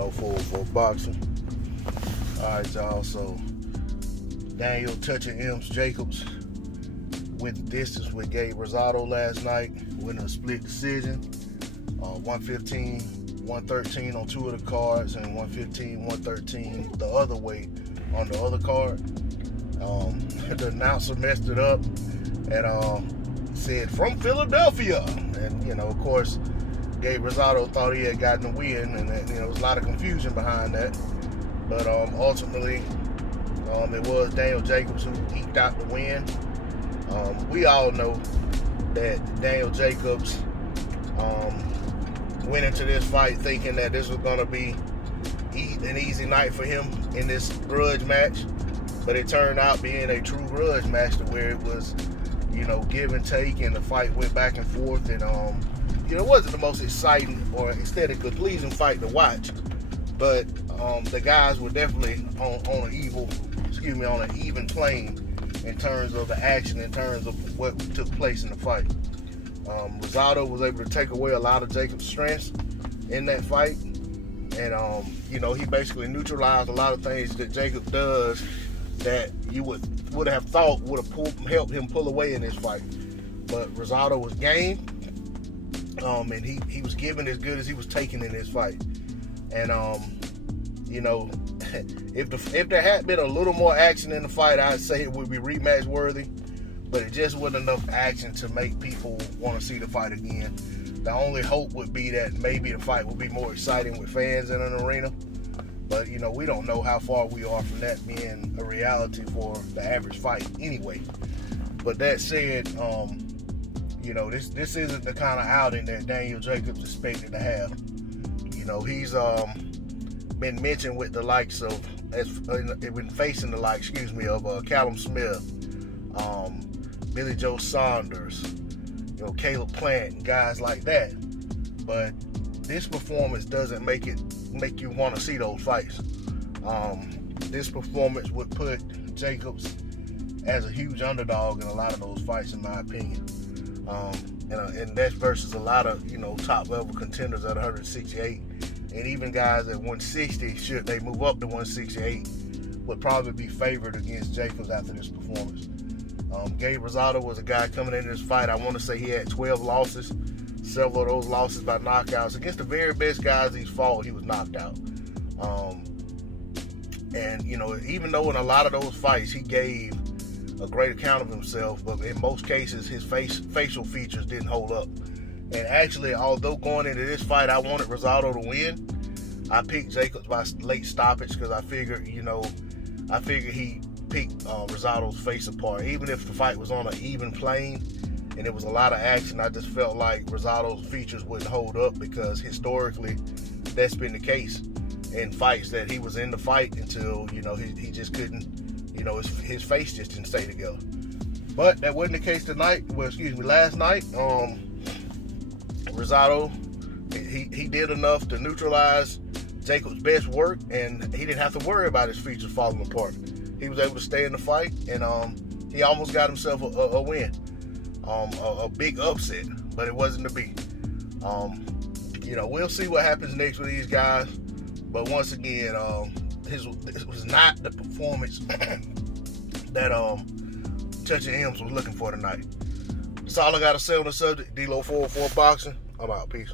D-Lo for boxing. All right, y'all. So Daniel Touching M's Jacobs went the distance with Gabe Rosado last night, winning a split decision. 115-113 on two of the cards, and 115-113 the other way on the other card. The announcer messed it up and said from Philadelphia, and of course Gabe Rosado thought he had gotten the win, and there was a lot of confusion behind that. But ultimately, it was Daniel Jacobs who eked out the win. We all know that Daniel Jacobs went into this fight thinking that this was going to be an easy night for him in this grudge match, but it turned out being a true grudge match to where it was, give and take, and the fight went back and forth, and it wasn't the most exciting or aesthetically pleasing fight to watch, but the guys were definitely on an even plane in terms of the action, in terms of what took place in the fight. Rosado was able to take away a lot of Jacob's strengths in that fight, and he basically neutralized a lot of things that Jacob does that you would have thought would have helped him pull away in this fight. But Rosado was game, and he was giving as good as he was taking in this fight. And if there had been a little more action in the fight, I'd say it would be rematch worthy. But it just wasn't enough action to make people want to see the fight again. The only hope would be that maybe the fight would be more exciting with fans in an arena. But, we don't know how far we are from that being a reality for the average fight anyway. But that said, this isn't the kind of outing that Daniel Jacobs expected to have. He's been mentioned with the likes of, Callum Smith, Billy Joe Saunders, Caleb Plant, guys like that. But this performance doesn't make you want to see those fights. This performance would put Jacobs as a huge underdog in a lot of those fights, in my opinion. And that's versus a lot of top level contenders at 168, and even guys at 160, should they move up to 168, would probably be favored against Jacobs after this performance. Gabe Rosado was a guy coming into this fight, I want to say he had 12 losses. Several of those losses by knockouts. Against the very best guys he's fought, he was knocked out. Even though in a lot of those fights he gave a great account of himself, but in most cases his facial features didn't hold up. And actually, although going into this fight I wanted Rosado to win, I picked Jacobs by late stoppage because I figured he picked Rosado's face apart. Even if the fight was on an even plane and it was a lot of action, I just felt like Rosado's features wouldn't hold up, because historically that's been the case in fights that he was in the fight until he just couldn't, his face just didn't stay together. But that wasn't the case last night. Rosado, he did enough to neutralize Jacob's best work, and he didn't have to worry about his features falling apart. He was able to stay in the fight, and he almost got himself a win. A big upset, but it wasn't to be. We'll see what happens next with these guys. But once again, this was not the performance that Touching M's was looking for tonight. That's all I got to say on the subject. D-Lo 404 Boxing. I'm out. Peace.